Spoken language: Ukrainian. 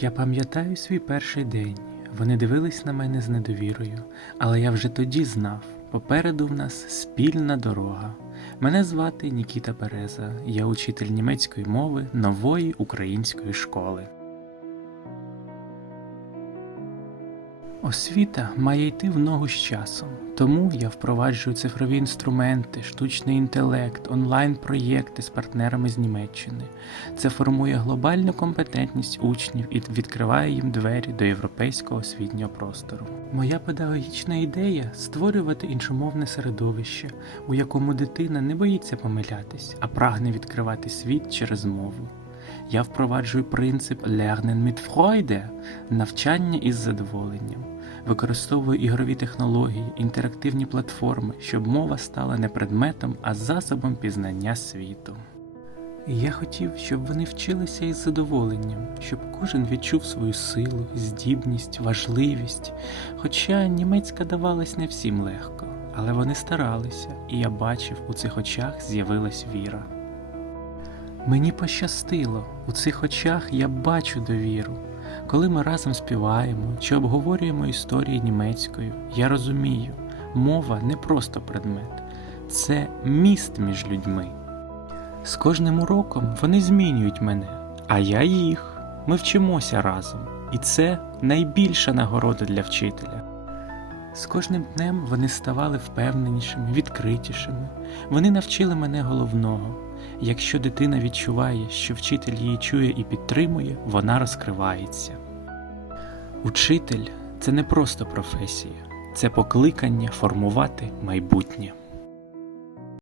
Я пам'ятаю свій перший день. Вони дивились на мене з недовірою, але я вже тоді знав, попереду в нас спільна дорога. Мене звати Нікіта Береза, я учитель німецької мови нової української школи. Освіта має йти в ногу з часом, тому я впроваджую цифрові інструменти, штучний інтелект, онлайн-проєкти з партнерами з Німеччини. Це формує глобальну компетентність учнів і відкриває їм двері до європейського освітнього простору. Моя педагогічна ідея створювати іншомовне середовище, у якому дитина не боїться помилятись, а прагне відкривати світ через мову. Я впроваджую принцип Lernen mit Freude – навчання із задоволенням. Використовую ігрові технології, інтерактивні платформи, щоб мова стала не предметом, а засобом пізнання світу. Я хотів, щоб вони вчилися із задоволенням, щоб кожен відчув свою силу, здібність, важливість. Хоча німецька давалась не всім легко, але вони старалися, і я бачив, у цих очах з'явилась віра. Мені пощастило, у цих очах я бачу довіру. Коли ми разом співаємо чи обговорюємо історії німецькою, я розумію, мова не просто предмет, це міст між людьми. З кожним уроком вони змінюють мене, а я їх. Ми вчимося разом, і це найбільша нагорода для вчителя. З кожним днем вони ставали впевненішими, відкритішими. Вони навчили мене головного. Якщо дитина відчуває, що вчитель її чує і підтримує, вона розкривається. Учитель це не просто професія, це покликання формувати майбутнє.